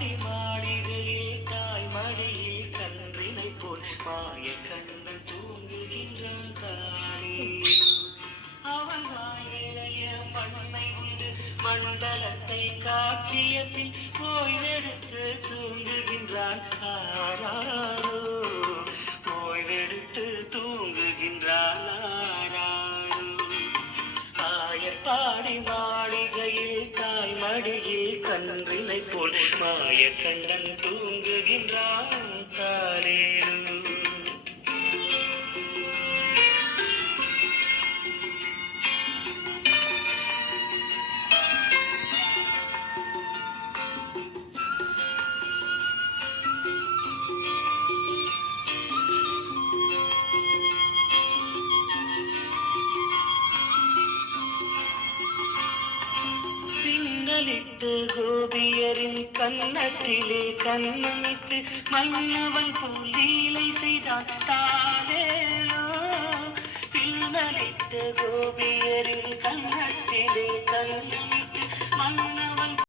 பாடி மாளிகையில் தாய் மடியில் கன்றினை போல் மாய கண்ணன் தூங்குகின்றான் தானே. அவன் வாயிலைய மண்ணை உண்டு மண்டலத்தை காட்டிய பின் ஓய்வெடுத்து தூங்குகின்றான் ஆராரோ. ஓய்வெடுத்து தூங்குகின்றான் ஆராரோ. ஆயப்பாடி மாளிகையில் தாய் மடியில் கன்றினை போல் மாய கண்ணன் தூங்குகின்றான் தாலேலோ. பின்னலிட்டு கோபியரின் கன்னத்திலே கண்ணமிட்டு மன்னவன் போல் லீலை செய்தான் தாலேலோ. பின்னலிட்டு கோபியரின் கண்ண